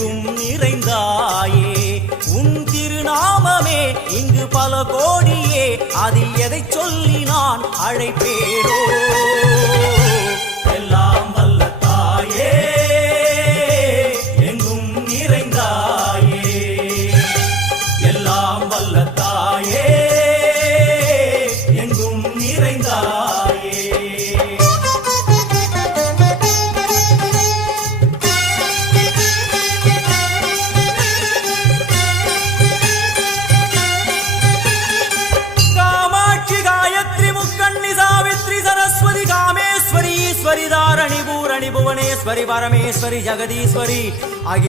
எங்கும் நிறைந்தாயே உன் திருநாமமே இங்கு பல கோடியே அதில் எதை சொல்லி நான் அழைப்பேனோ எல்லாம் வல்ல தாயே எங்கும் நிறைந்தாயே எல்லாம் வல்ல தாயே எங்கும் நிறைந்தாயே कामेश्वरी ईश्वरी धारणी भूरणी भुवनेश्वरी परमेश्वरी जगदीश्वरी